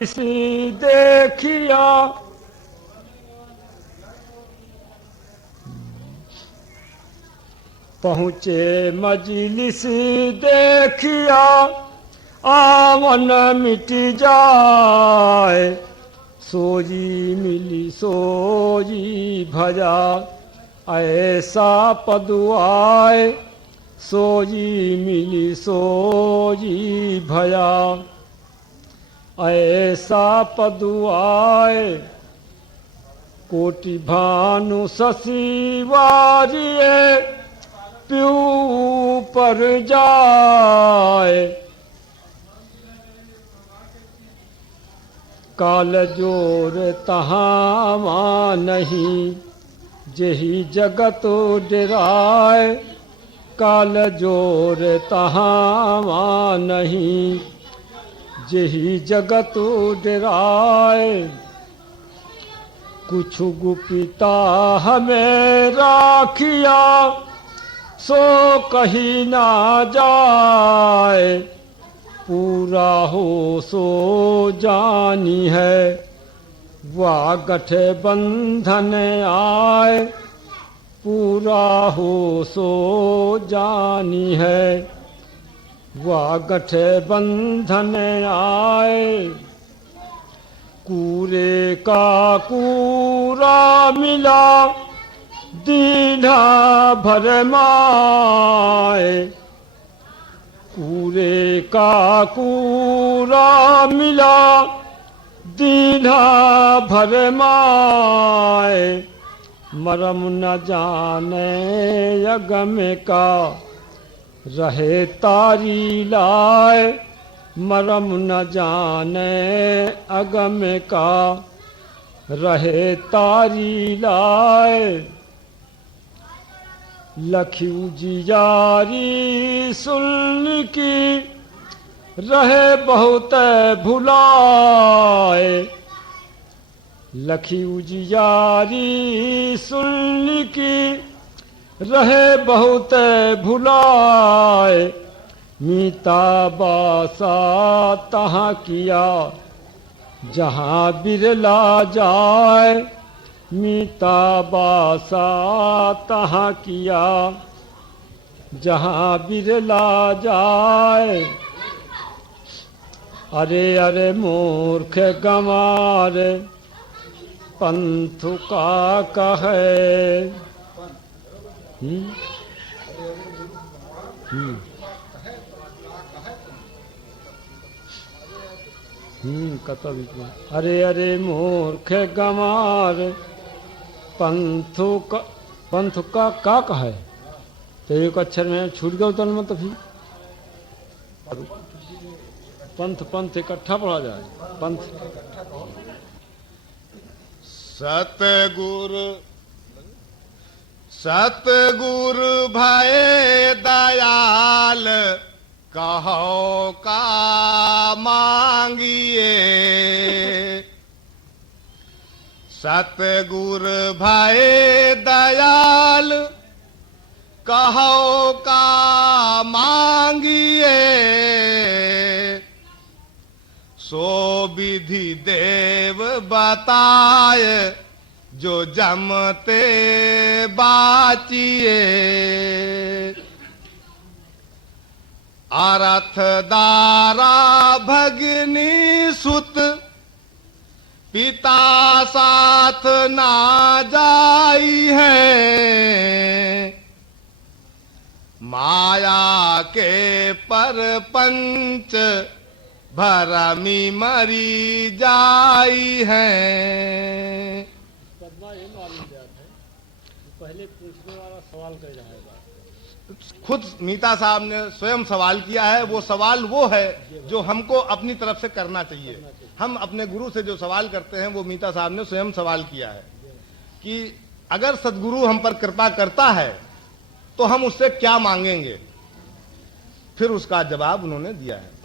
इसी देखिया पहुँचे मजलिस देखिया आवन मिट जाए सोजी मिली सोजी भजा ऐसा पदुआए सोजी मिली सोजी भया ऐसा पदुआए कोटि भानु शशि वारिये प्यू पर जाए काल जोर तहाँ नहीं जेहि जगत डराए काल जोर तहाँ नहीं जेहि जगत डराए कुछ गुपिता हमें राखिया सो कहीं ना जाए पूरा हो सो जानी है वह गठ बंधन आए पूरा हो सो जानी है वह गठ बंधन आए कूरे का कूरा मिला दीना भर माए कूरे का कूरा मिला दीना भर माए मरम न जाने यगम का रहे तारी लाए मरम न जाने अगम का रहे तारी लाए लखियू जियारी सुन की रहे बहुत भुलाए लखियू जियारी सुन की रहे बहुत भुलाए मीता बासा तहाँ किया जहाँ बिरला जाए मीता बासा तहाँ किया जहाँ बिरला जाए अरे अरे मूर्ख गंवार पंथु का कहे कतो बीच में अरे अरे मूर्ख गंवार पंथु का कहे तो एक अक्षर में छूट गया तो मत फिर पंथ इकट्ठा पढ़ा जाए पंथ सतगुरु भय दयाल कहो का मांगिए सतगुरु भय दयाल कहो का मांगिए सो विधि देव बताए जो जमते बाचिए अरथ दारा भगनी सुत पिता साथ ना जाई है माया के परपंच भरमी मरी जाई है। पहले पूछने वाला सवाल कर जाएगा खुद मीता साहब ने स्वयं सवाल किया है। वो सवाल वो है जो हमको अपनी तरफ से करना चाहिए। हम अपने गुरु से जो सवाल करते हैं वो मीता साहब ने स्वयं सवाल किया है कि अगर सद्गुरु हम पर कृपा करता है तो हम उससे क्या मांगेंगे। फिर उसका जवाब उन्होंने दिया है।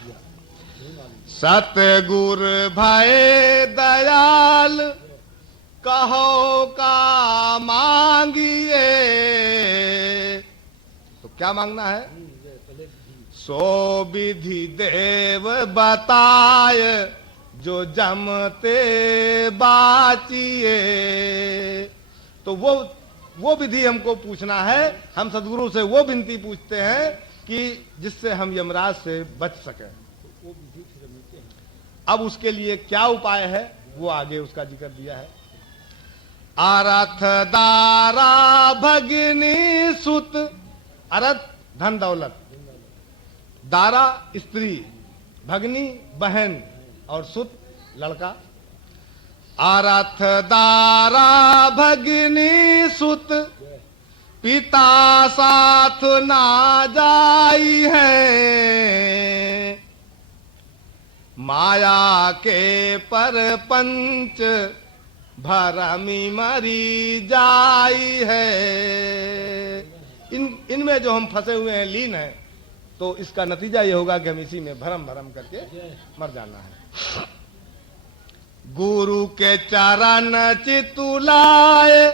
सतगुर भय दयाल कहो का मांगिए। तो क्या मांगना है? सो विधि देव बताए जो जमते बाचिए। तो वो विधि हमको पूछना है। हम सदगुरु से वो विनती पूछते हैं कि जिससे हम यमराज से बच सकें। अब उसके लिए क्या उपाय है वो आगे उसका जिक्र दिया है। अरथ दारा भगिनी सुत, अरथ धन दौलत, दारा स्त्री, भगनी बहन और सुत लड़का। अरथ दारा भगिनी सुत, पिता साथ ना जाई है। माया के परपंच भरमी मरी जाई है। इनमें जो हम फंसे हुए हैं, लीन हैं, तो इसका नतीजा ये होगा कि हम इसी में भरम भरम करके मर जाना है। गुरु के चरण चितुलाए,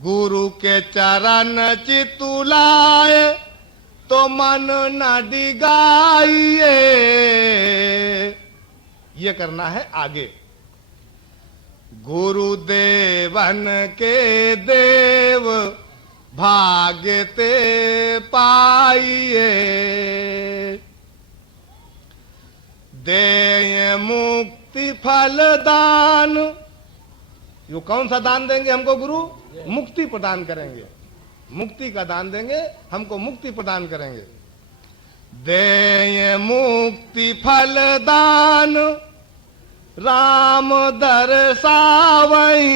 गुरु के चरण चितुलाए, तो मन न डिगाइए। ये करना है आगे। गुरुदेवन के देव भाग्यते पाइए। दे मुक्ति फल दान। यो कौन सा दान देंगे हमको गुरु? मुक्ति प्रदान करेंगे। मुक्ति का दान देंगे, हमको मुक्ति प्रदान करेंगे। दे मुक्ति फल दान, राम दर्शावई,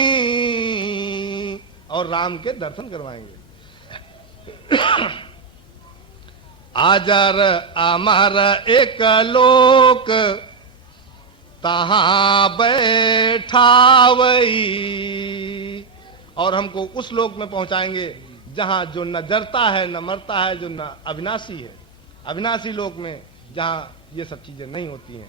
और राम के दर्शन करवाएंगे। अजर अमर एक लोक, तहां बैठावई, और हमको उस लोक में पहुंचाएंगे जहां जो न जरता है न मरता है, जो न अविनाशी है। अविनाशी लोक में जहां ये सब चीजें नहीं होती हैं।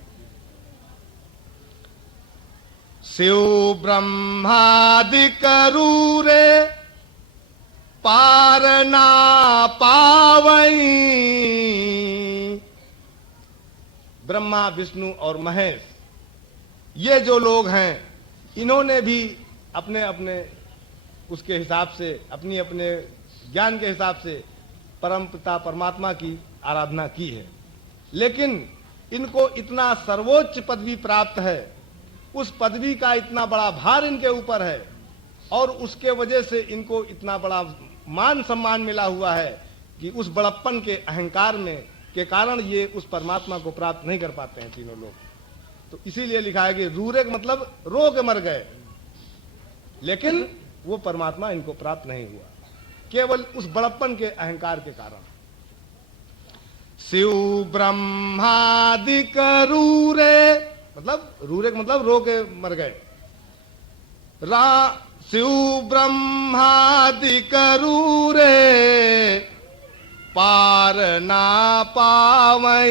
शिव ब्रह्मादि करूरे, पार ना पावई। ब्रह्मा विष्णु और महेश, ये जो लोग हैं, इन्होंने भी अपने अपने उसके हिसाब से, अपनी अपने ज्ञान के हिसाब से परम पिता परमात्मा की आराधना की है। लेकिन इनको इतना सर्वोच्च पदवी प्राप्त है, उस पदवी का इतना बड़ा भार इनके ऊपर है, और उसके वजह से इनको इतना बड़ा मान सम्मान मिला हुआ है कि उस बड़प्पन के अहंकार में के कारण ये उस परमात्मा को प्राप्त नहीं कर पाते हैं तीनों लोग। तो इसीलिए लिखा है कि रूरे का मतलब रो के मर गए, लेकिन वो परमात्मा इनको प्राप्त नहीं हुआ, केवल उस बड़प्पन के अहंकार के कारण। शिव ब्रह्मादि रूरे, मतलब रूरे का मतलब रो के मर गए। शिव ब्रह्मादि रूरे, पार ना पावई।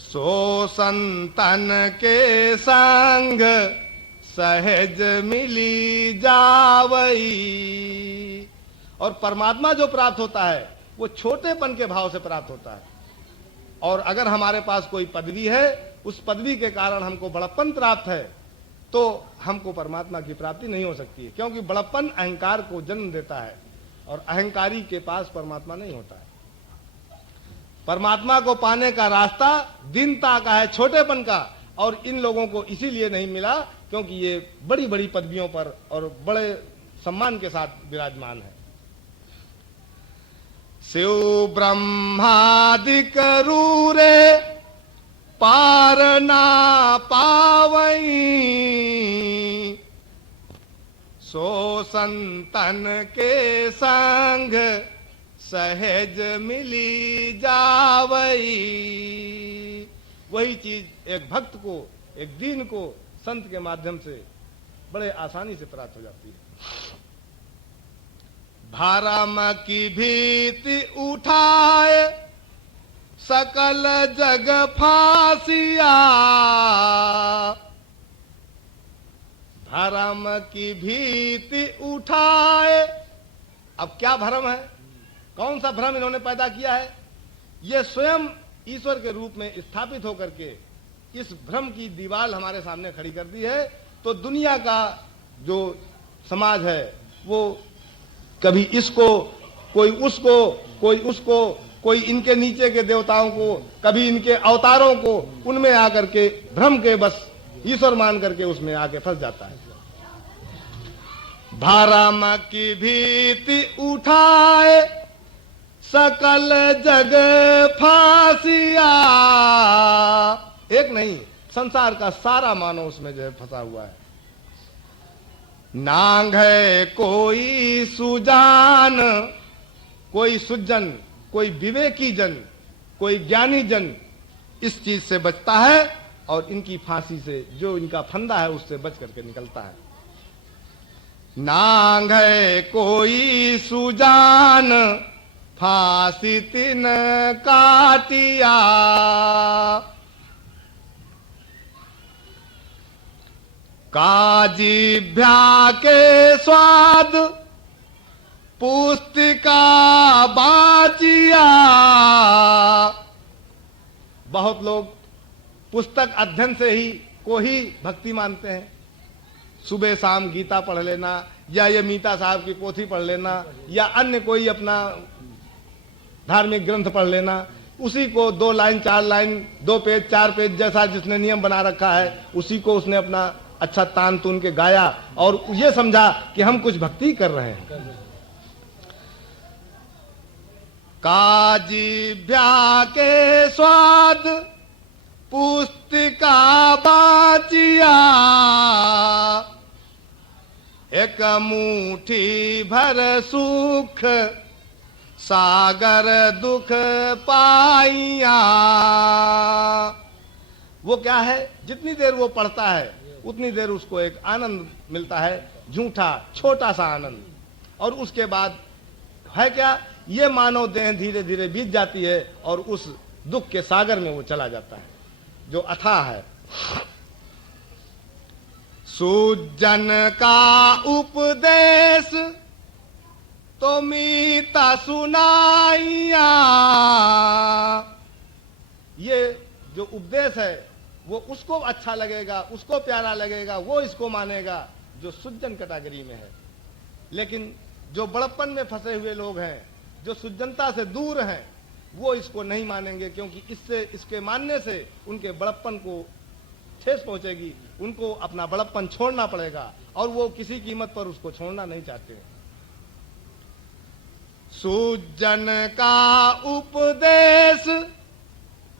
सो संतन के संग, सहज मिली जावई। और परमात्मा जो प्राप्त होता है वो छोटेपन के भाव से प्राप्त होता है। और अगर हमारे पास कोई पदवी है, उस पदवी के कारण हमको बड़प्पन प्राप्त है, तो हमको परमात्मा की प्राप्ति नहीं हो सकती है, क्योंकि बड़प्पन अहंकार को जन्म देता है, और अहंकारी के पास परमात्मा नहीं होता है। परमात्मा को पाने का रास्ता दीनता का है, छोटेपन का, और इन लोगों को इसीलिए नहीं मिला क्योंकि ये बड़ी बड़ी पदवियों पर और बड़े सम्मान के साथ विराजमान है। शिव ब्रह्मादि रूरे, पार ना पावई। सो संतन के संग, सहज मिली जावई। वही चीज एक भक्त को, एक दीन को संत के माध्यम से बड़े आसानी से प्राप्त हो जाती है। भरम की भीति उठाए, सकल जग फांसिया। भरम की भीति उठाए। अब क्या भरम है? कौन सा भ्रम इन्होंने पैदा किया है? ये स्वयं ईश्वर के रूप में स्थापित होकर के इस भ्रम की दीवार हमारे सामने खड़ी कर दी है, तो दुनिया का जो समाज है वो कभी इसको, कोई उसको, कोई उसको, कोई इनके नीचे के देवताओं को, कभी इनके अवतारों को, उनमें आकर के भ्रम के बस ईश्वर मान करके उसमें आके फंस जाता है। भरम की भीति उठाए सकल जग फांसिया, एक नहीं संसार का सारा मानव उसमें जो है फंसा हुआ है। नांग है कोई सुजान, कोई सुजन, कोई विवेकी जन, कोई ज्ञानी जन इस चीज से बचता है और इनकी फांसी से, जो इनका फंदा है उससे बच करके निकलता है। नांग है कोई सुजान फांसी तिन काटिया, काजिभ्या के स्वाद पुस्तिका बाचिया। बहुत लोग पुस्तक अध्ययन से ही को ही भक्ति मानते हैं। सुबह शाम गीता पढ़ लेना, या ये मीता साहब की पोथी पढ़ लेना, या अन्य कोई अपना धार्मिक ग्रंथ पढ़ लेना, उसी को 2 लाइन 4 लाइन 2 पेज 4 पेज जैसा जिसने नियम बना रखा है उसी को उसने अपना अच्छा तान तून के गाया और ये समझा कि हम कुछ भक्ति कर रहे हैं। काजिभ्या के स्वाद पुस्तिका बाचिया, एक मुट्ठी भर सुख सागर दुख पाइया। वो क्या है, जितनी देर वो पढ़ता है उतनी देर उसको एक आनंद मिलता है, झूठा छोटा सा आनंद, और उसके बाद है क्या, ये मानव देह धीरे धीरे बीत जाती है और उस दुख के सागर में वो चला जाता है जो अथाह है। सुजन का उपदेश तो मीता सुनाइया, ये जो उपदेश है वो उसको अच्छा लगेगा, उसको प्यारा लगेगा, वो इसको मानेगा जो सुजन कैटेगरी में है। लेकिन जो बड़प्पन में फंसे हुए लोग हैं, जो सुजनता से दूर हैं, वो इसको नहीं मानेंगे, क्योंकि इससे, इसके मानने से उनके बड़प्पन को ठेस पहुंचेगी, उनको अपना बड़प्पन छोड़ना पड़ेगा और वो किसी कीमत पर उसको छोड़ना नहीं चाहते। सुजन का उपदेश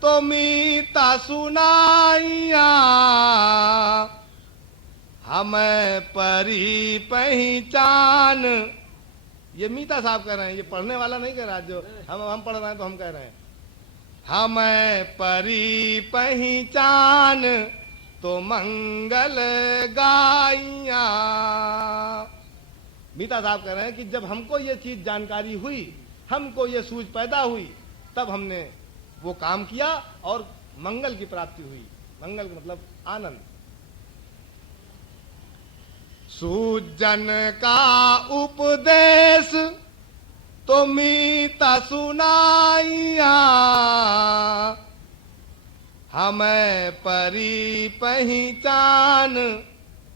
तो मीता सुनाइया, हमें परी पहचान। ये मीता साहब कह रहे हैं, ये पढ़ने वाला नहीं कह रहा, जो हम पढ़ रहे हैं तो हम कह रहे हैं। हमें परी पहचान तो मंगल गाइया। मीता साहब कह रहे हैं कि जब हमको ये चीज जानकारी हुई, हमको ये सूझ पैदा हुई, तब हमने वो काम किया और मंगल की प्राप्ति हुई। मंगल मतलब आनंद। सुजन का उपदेश तो मीता सुनाइया, हमें परी पहचान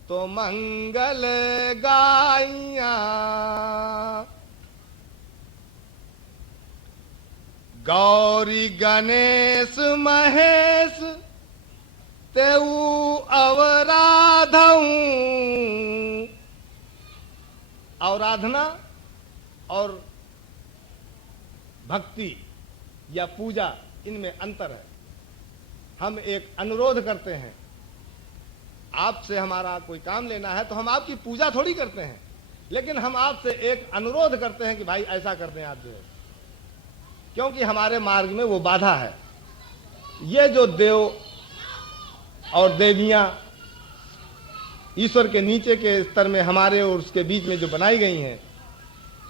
तो मंगल गाइया। गौरी गणेश महेश तेऊ अवराधऊ। आराधना और भक्ति या पूजा, इनमें अंतर है। हम एक अनुरोध करते हैं, आपसे हमारा कोई काम लेना है तो हम आपकी पूजा थोड़ी करते हैं, लेकिन हम आपसे एक अनुरोध करते हैं कि भाई ऐसा कर दें आप जो है, क्योंकि हमारे मार्ग में वो बाधा है। ये जो देव और देवियां ईश्वर के नीचे के स्तर में हमारे और उसके बीच में जो बनाई गई हैं,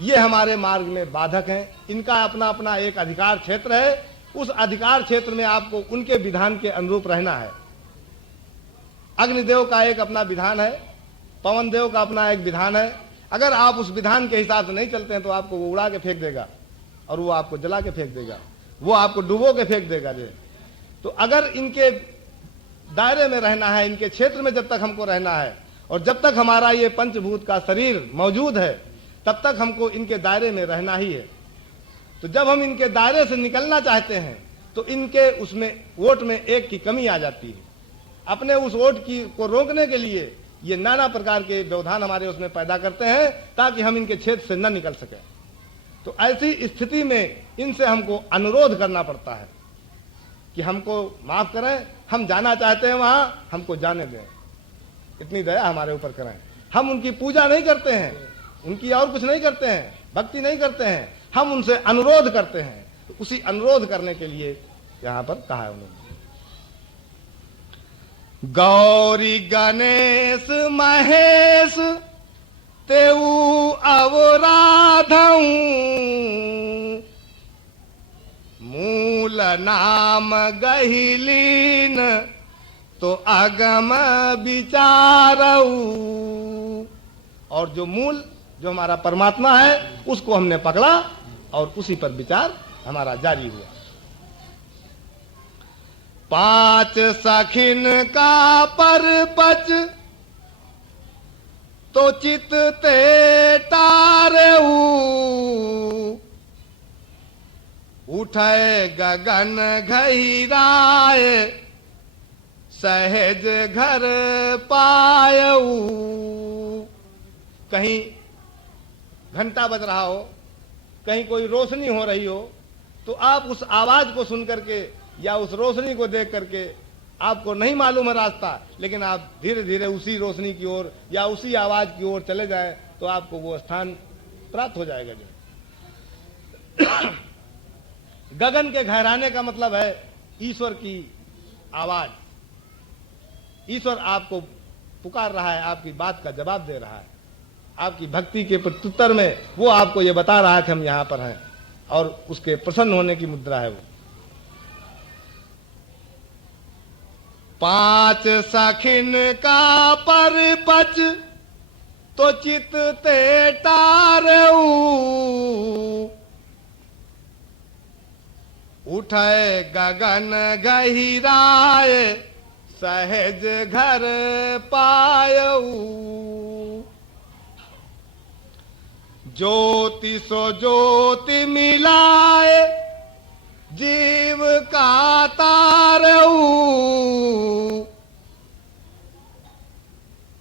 ये हमारे मार्ग में बाधक हैं। इनका अपना अपना एक अधिकार क्षेत्र है, उस अधिकार क्षेत्र में आपको उनके विधान के अनुरूप रहना है। अग्निदेव का एक अपना विधान है, पवन देव का अपना एक विधान है। अगर आप उस विधान के हिसाब से नहीं चलते हैं तो आपको वो उड़ा के फेंक देगा और वो आपको जला के फेंक देगा। वो आपको डुबो के फेंक देगा जो। तो अगर इनके दायरे में रहना है, इनके क्षेत्र में जब तक हमको रहना है और जब तक हमारा ये पंचभूत का शरीर मौजूद है तब तक हमको इनके दायरे में रहना ही है। तो जब हम इनके दायरे से निकलना चाहते हैं तो इनके उसमें वोट में एक की कमी आ जाती है। अपने उस वोट की को रोकने के लिए ये नाना प्रकार के व्यवधान हमारे उसमें पैदा करते हैं ताकि हम इनके क्षेत्र से न निकल सकें। तो ऐसी स्थिति में इनसे हमको अनुरोध करना पड़ता है कि हमको माफ करें, हम जाना चाहते हैं वहां, हमको जाने दें, इतनी दया हमारे ऊपर करें। हम उनकी पूजा नहीं करते हैं, उनकी और कुछ नहीं करते हैं, भक्ति नहीं करते हैं, हम उनसे अनुरोध करते हैं। तो उसी अनुरोध करने के लिए यहां पर कहा है उन्होंने, गौरी गणेश महेश तेऊ अवराधऊ मूल नाम गहिलीन तो अगम विचारऊ। और जो मूल जो हमारा परमात्मा है उसको हमने पकड़ा और उसी पर विचार हमारा जारी हुआ। 5 सखिन का परपच तो चित ते टारेऊ उठे गगन गहिराए सहज घर पायऊ। कहीं घंटा बज रहा हो, कहीं कोई रोशनी हो रही हो, तो आप उस आवाज को सुन करके या उस रोशनी को देख करके आपको नहीं मालूम है रास्ता, लेकिन आप धीरे धीरे उसी रोशनी की ओर या उसी आवाज की ओर चले जाएं तो आपको वो स्थान प्राप्त हो जाएगा। जो गगन के गहराने का मतलब है ईश्वर की आवाज। ईश्वर आपको पुकार रहा है, आपकी बात का जवाब दे रहा है, आपकी भक्ति के प्रत्युत्तर में वो आपको ये बता रहा है कि हम यहां पर हैं, और उसके प्रसन्न होने की मुद्रा है वो। 5 सखिन का परपच तो चित ते टारेऊ उठे गगन गहिराए सहज घर पायऊ। ज्योति सो ज्योति मिलाए जीव का तारऊ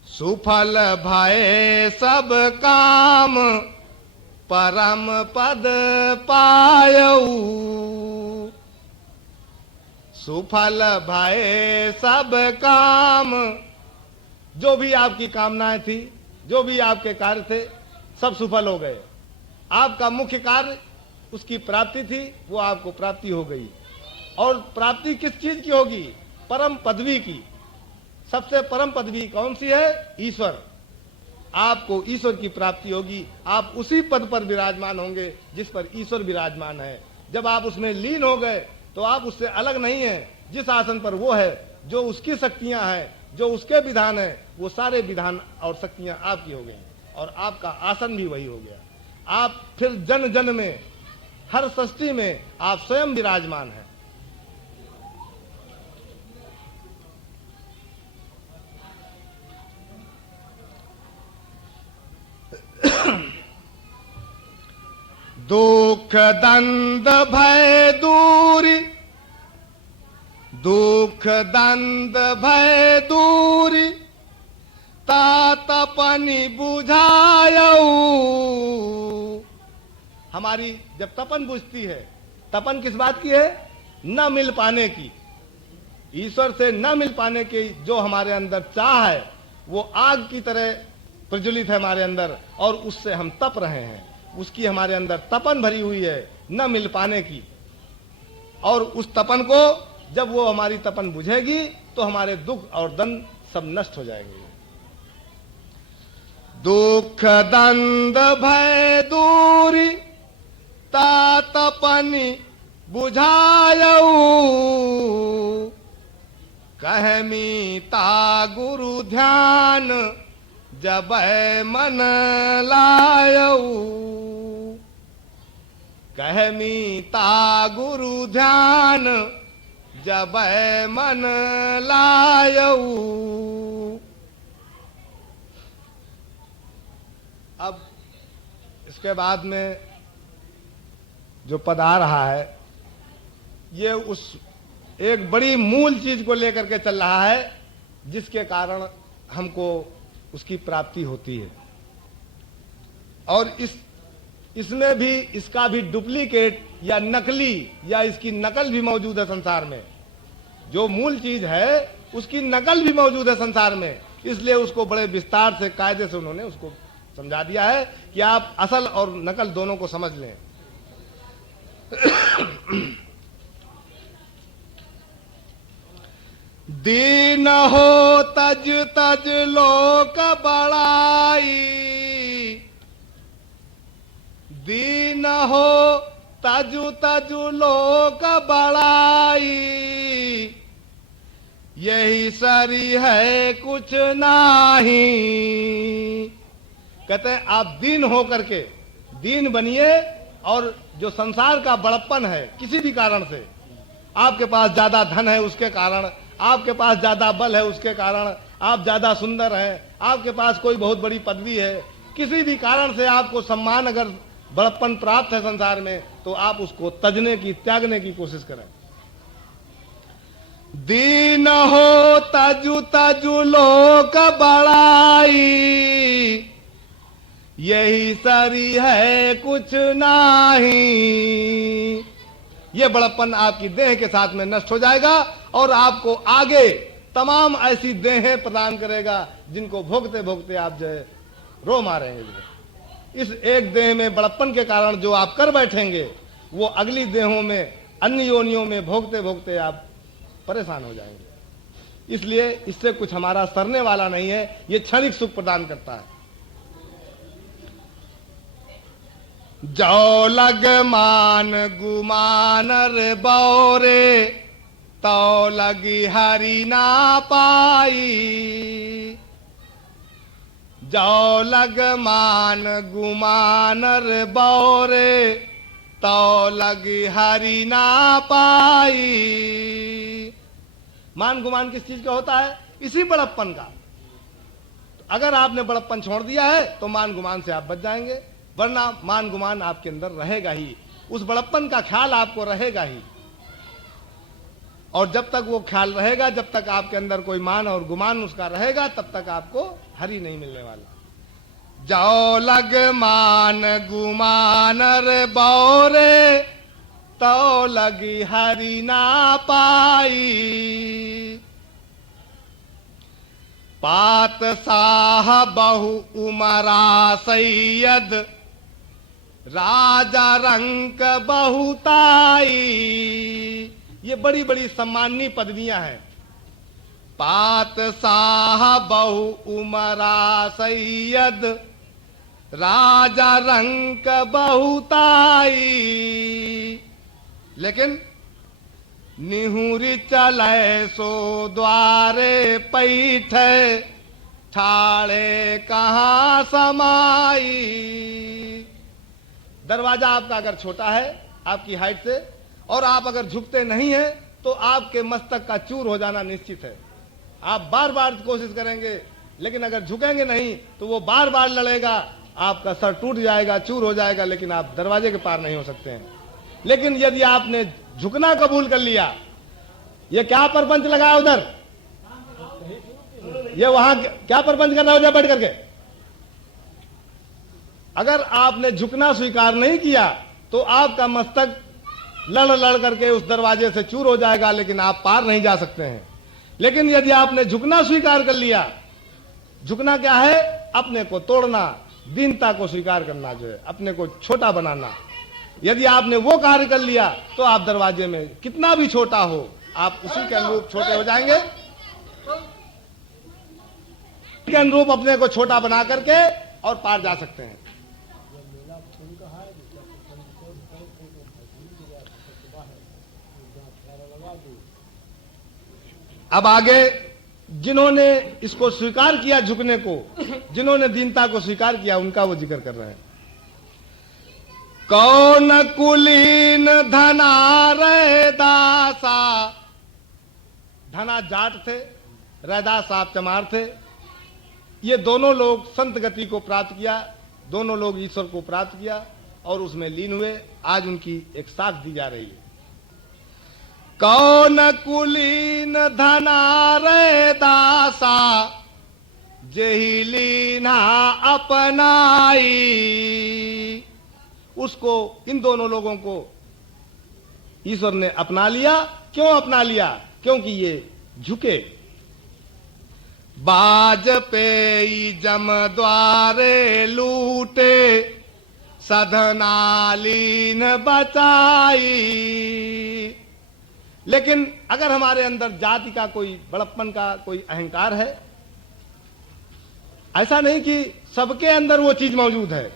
सुफल भय सब काम परम पद पायऊ। सुफल भय सब काम, जो भी आपकी कामनाएं थी, जो भी आपके कार्य थे, सब सफल हो गए। आपका मुख्य कार्य उसकी प्राप्ति थी, वो आपको प्राप्ति हो गई। और प्राप्ति किस चीज की होगी? परम पदवी की। सबसे परम पदवी कौन सी है? ईश्वर। आपको ईश्वर की प्राप्ति होगी। आप उसी पद पर विराजमान होंगे जिस पर ईश्वर विराजमान है। जब आप उसमें लीन हो गए तो आप उससे अलग नहीं है। जिस आसन पर वो है, जो उसकी शक्तियां हैं, जो उसके विधान है, वो सारे विधान और शक्तियां आपकी हो गई और आपका आसन भी वही हो गया। आप फिर जन जन में, हर सृष्टि में आप स्वयं विराजमान हैं। दुख दंद भय दूरी, दुख दंद भय दूरी तातपनि बुझायऊ। हमारी जब तपन बुझती है, तपन किस बात की है? न मिल पाने की, ईश्वर से न मिल पाने की जो हमारे अंदर चाह है, वो आग की तरह प्रज्वलित है हमारे अंदर, और उससे हम तप रहे हैं। उसकी हमारे अंदर तपन भरी हुई है, न मिल पाने की। और उस तपन को, जब वो हमारी तपन बुझेगी तो हमारे दुख और दंड सब नष्ट हो जाएंगे। दुख दंड भय दूरी तातपनि बुझायऊ कहमीता गुरु ध्यान जब मन लायऊ। कह मीता गुरु ध्यान जब मन लायऊ। अब इसके बाद में जो पद आ रहा है ये उस एक बड़ी मूल चीज को लेकर के चल रहा है जिसके कारण हमको उसकी प्राप्ति होती है। और इसमें भी इसका भी डुप्लीकेट या नकली या इसकी नकल भी मौजूद है संसार में। जो मूल चीज है उसकी नकल भी मौजूद है संसार में, इसलिए उसको बड़े विस्तार से कायदे से उन्होंने उसको समझा दिया है कि आप असल और नकल दोनों को समझ लें। दीन हो तज तज लोक बड़ाई, दीन हो तजु तजु लोक बड़ाई, यही सरी है कुछ नाही। कहते हैं आप दीन हो करके दीन बनिए, और जो संसार का बड़प्पन है किसी भी कारण से, आपके पास ज्यादा धन है उसके कारण, आपके पास ज्यादा बल है उसके कारण, आप ज्यादा सुंदर हैं, आपके पास कोई बहुत बड़ी पदवी है, किसी भी कारण से आपको सम्मान अगर बड़प्पन प्राप्त है संसार में, तो आप उसको तजने की त्यागने की कोशिश करें। दीन हो तजु तजु लोक बड़ाई, यही सरी है कुछ नाही। ये बड़प्पन आपकी देह के साथ में नष्ट हो जाएगा और आपको आगे तमाम ऐसी देहें प्रदान करेगा जिनको भोगते भोगते आप जो है रो मारेंगे। इस एक देह में बड़प्पन के कारण जो आप कर बैठेंगे वो अगली देहों में अन्य योनियों में भोगते भोगते आप परेशान हो जाएंगे। इसलिए इससे कुछ हमारा सरने वाला नहीं है, ये क्षणिक सुख प्रदान करता है। जो लग मान गुमान रे बौरे, तो लगी हरि ना पाई। जो लग मान गुमान रे बौरे, तो लगी हरि ना पाई। मान गुमान किस चीज का होता है? इसी बड़प्पन का। अगर आपने बड़प्पन छोड़ दिया है तो मान गुमान से आप बच जाएंगे, वरना मान गुमान आपके अंदर रहेगा ही, उस बड़प्पन का ख्याल आपको रहेगा ही। और जब तक वो ख्याल रहेगा, जब तक आपके अंदर कोई मान और गुमान उसका रहेगा, तब तक आपको हरि नहीं मिलने वाला। जो लग मान गुमान रे बौरे, तो लगी हरि ना पाई। पात साह बहु उमरा सैयद, राजा रंक बहुताई। ये बड़ी बड़ी सम्माननीय पदवियां हैं। पात साह बहु उमरा सैयद, राजा रंक बहुताई। लेकिन निहुरी चले सो द्वारे पैठे, ठाड़े कहाँ समाई। दरवाजा आपका अगर छोटा है आपकी हाइट से, और आप अगर झुकते नहीं हैं, तो आपके मस्तक का चूर हो जाना निश्चित है। आप बार बार कोशिश करेंगे, लेकिन अगर झुकेंगे नहीं तो वो बार बार लड़ेगा, आपका सर टूट जाएगा, चूर हो जाएगा, लेकिन आप दरवाजे के पार नहीं हो सकते हैं। लेकिन यदि आपने झुकना कबूल कर लिया, ये क्या परपंच लगाया उधर, ये वहां क्या परपंच कर रहा हो जाए बैठ करके। अगर आपने झुकना स्वीकार नहीं किया तो आपका मस्तक लड़ लड़ करके उस दरवाजे से चूर हो जाएगा, लेकिन आप पार नहीं जा सकते हैं। लेकिन यदि आपने झुकना स्वीकार कर लिया, झुकना क्या है? अपने को तोड़ना, दीनता को स्वीकार करना, जो है अपने को छोटा बनाना। यदि आपने वो कार्य कर लिया तो आप दरवाजे में कितना भी छोटा हो, आप उसी के अनुरूप छोटे हो जाएंगे, के अनुरूप अपने को छोटा बना करके और पार जा सकते हैं। अब आगे जिन्होंने इसको स्वीकार किया, झुकने को, जिन्होंने दीनता को स्वीकार किया, उनका वो जिक्र कर रहे हैं। कौन कुलीन धना रे दासा, धना जाट थे, रैदास साहब चमार थे। ये दोनों लोग संत गति को प्राप्त किया, दोनों लोग ईश्वर को प्राप्त किया और उसमें लीन हुए। आज उनकी एक साख दी जा रही है। कौन कुलीन धना रे दासा, जेहि लीना अपनाई। उसको, इन दोनों लोगों को ईश्वर ने अपना लिया। क्यों अपना लिया? क्योंकि ये झुके। बाजपेयी जम द्वारे लूटे, सधनालीन बचाई। लेकिन अगर हमारे अंदर जाति का कोई बड़प्पन का कोई अहंकार है, ऐसा नहीं कि सबके अंदर वो चीज मौजूद है,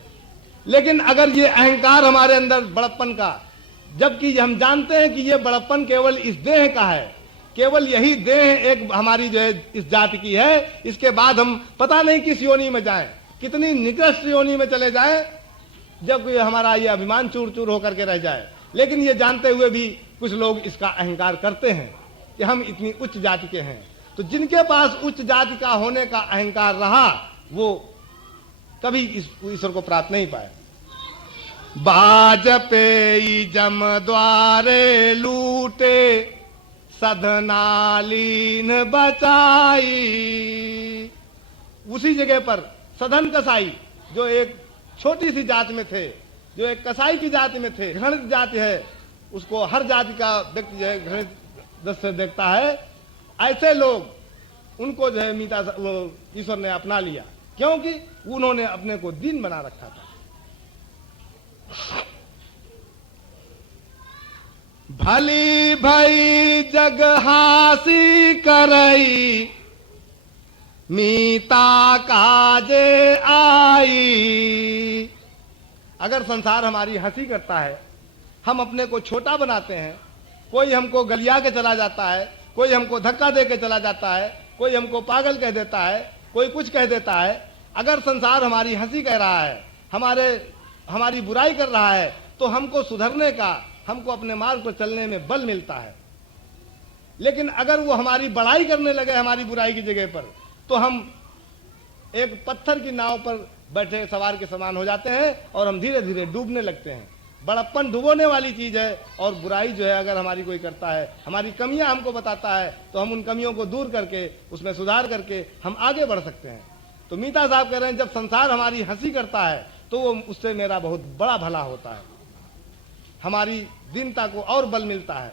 लेकिन अगर ये अहंकार हमारे अंदर बड़प्पन का, जबकि हम जानते हैं कि ये बड़प्पन केवल इस देह का है, केवल यही देह एक हमारी जो है इस जाति की है, इसके बाद हम पता नहीं किस योनि में जाएं, कितनी निकृष्ट योनि में चले जाएं, जब हमारा ये अभिमान चूर चूर होकर के रह जाए। लेकिन ये जानते हुए भी कुछ लोग इसका अहंकार करते हैं कि हम इतनी उच्च जाति के हैं। तो जिनके पास उच्च जाति का होने का अहंकार रहा, वो कभी ईश्वर को प्राप्त नहीं पाए। बाजपेयी जम द्वारे लूटे, सधनालीन बचाई। उसी जगह पर सधन कसाई, जो एक छोटी सी जाति में थे, जो एक कसाई की जाति में थे, घृणित जाति है, उसको हर जाति का व्यक्ति जो है घृणित दृष्टि से देखता है। ऐसे लोग, उनको जो है मीता ईश्वर ने अपना लिया, क्योंकि उन्होंने अपने को दीन बना रखा था। भली भई जग हासी करई, मीता काजे आई। अगर संसार हमारी हंसी करता है, हम अपने को छोटा बनाते हैं, कोई हमको गलिया के चला जाता है, कोई हमको धक्का दे के चला जाता है, कोई हमको पागल कह देता है, कोई कुछ कह देता है, अगर संसार हमारी हंसी कह रहा है, हमारी बुराई कर रहा है, तो हमको सुधरने का, हमको अपने मार्ग पर चलने में बल मिलता है। लेकिन अगर वो हमारी बड़ाई करने लगे हमारी बुराई की जगह पर, तो हम एक पत्थर की नाव पर बैठे सवार के समान हो जाते हैं और हम धीरे धीरे डूबने लगते हैं। बड़प्पन डुबोने वाली चीज है, और बुराई जो है अगर हमारी कोई करता है, हमारी कमियां हमको बताता है, तो हम उन कमियों को दूर करके, उसमें सुधार करके हम आगे बढ़ सकते हैं। तो मीता साहब कह रहे हैं, जब संसार हमारी हंसी करता है, तो वो उससे मेरा बहुत बड़ा भला होता है, हमारी दीनता को और बल मिलता है।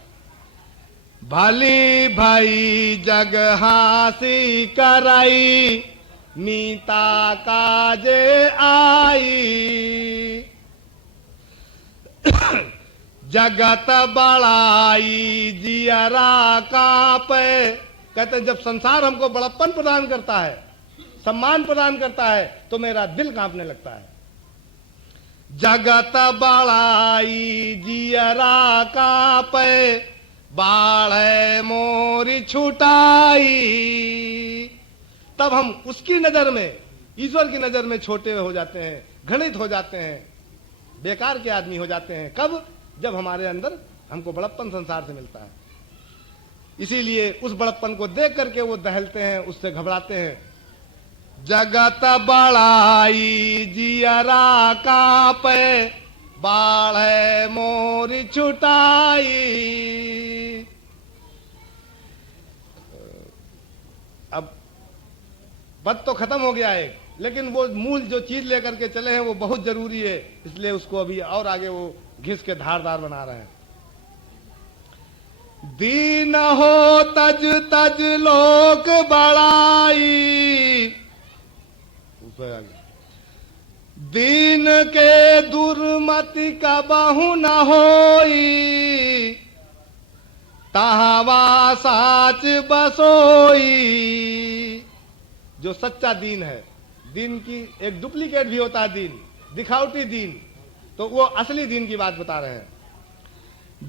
भली भाई जग हासी कराई, मीता काजे आई। जगत बड़ाई जियरा कापे। कहते जब संसार हमको बड़प्पन प्रदान करता है, सम्मान प्रदान करता है, तो मेरा दिल कांपने लगता है। जगत बड़ाई जियरा कापे, बाढ़े मोरी छुटाई। तब हम उसकी नजर में, ईश्वर की नजर में छोटे हो जाते हैं, घृणित हो जाते हैं, बेकार के आदमी हो जाते हैं। कब? जब हमारे अंदर हमको बड़प्पन संसार से मिलता है। इसीलिए उस बड़प्पन को देख करके वो दहलते हैं, उससे घबराते हैं। जगत बड़ाई जियरा कापे, बाढ़े मोरी छुटाई। अब पद तो खत्म हो गया है, लेकिन वो मूल जो चीज लेकर के चले हैं वो बहुत जरूरी है, इसलिए उसको अभी और आगे वो घिस के धारदार बना रहे हैं। दीन हो तज तज लोक बड़ाई, दीन के दुर्मति का बहु न होई, तहावा साच बसोई। जो सच्चा दीन है, दीन की एक डुप्लीकेट भी होता है दीन, दिखावटी दीन, तो वो असली दीन की बात बता रहे हैं।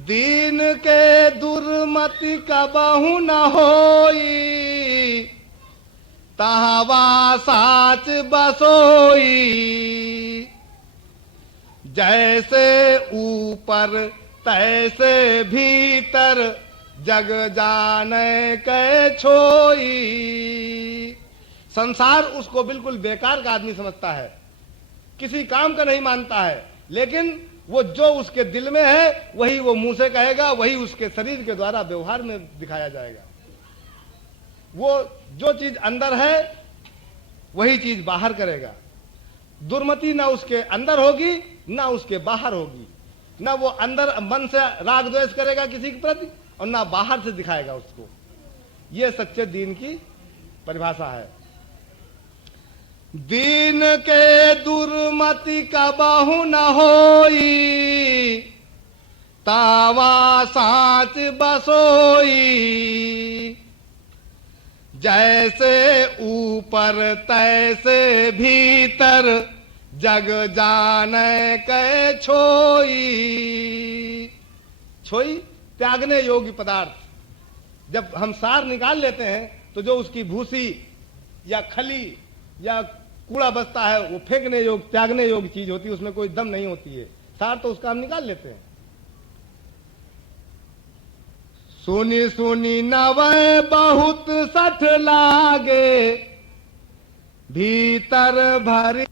दीन के दुर्मति का बहु न होई, तहावा साच बसोई। जैसे ऊपर तैसे भीतर जग जाने कै छोई। संसार उसको बिल्कुल बेकार का आदमी समझता है, किसी काम का नहीं मानता है, लेकिन वो जो उसके दिल में है वही वो मुंह से कहेगा, वही उसके शरीर के द्वारा व्यवहार में दिखाया जाएगा। वो जो चीज अंदर है वही चीज बाहर करेगा। दुर्मति ना उसके अंदर होगी ना उसके बाहर होगी, ना वो अंदर मन से राग द्वेष करेगा किसी के प्रति और ना बाहर से दिखाएगा उसको। ये सच्चे दीन की परिभाषा है। दीन के दुर्मति का बाहु न होई, तावा साच बसोई। जैसे ऊपर तैसे भीतर जग जाने कै छोई। छोई त्यागने योग्य पदार्थ। जब हम सार निकाल लेते हैं तो जो उसकी भूसी या खली या कूड़ा बचता है वो फेंकने योग्य त्यागने योग्य चीज होती है, उसमें कोई दम नहीं होती है। सार तो उसका हम निकाल लेते हैं। सुनी सुनी नवै बहुत सठ लागे, भीतर भरी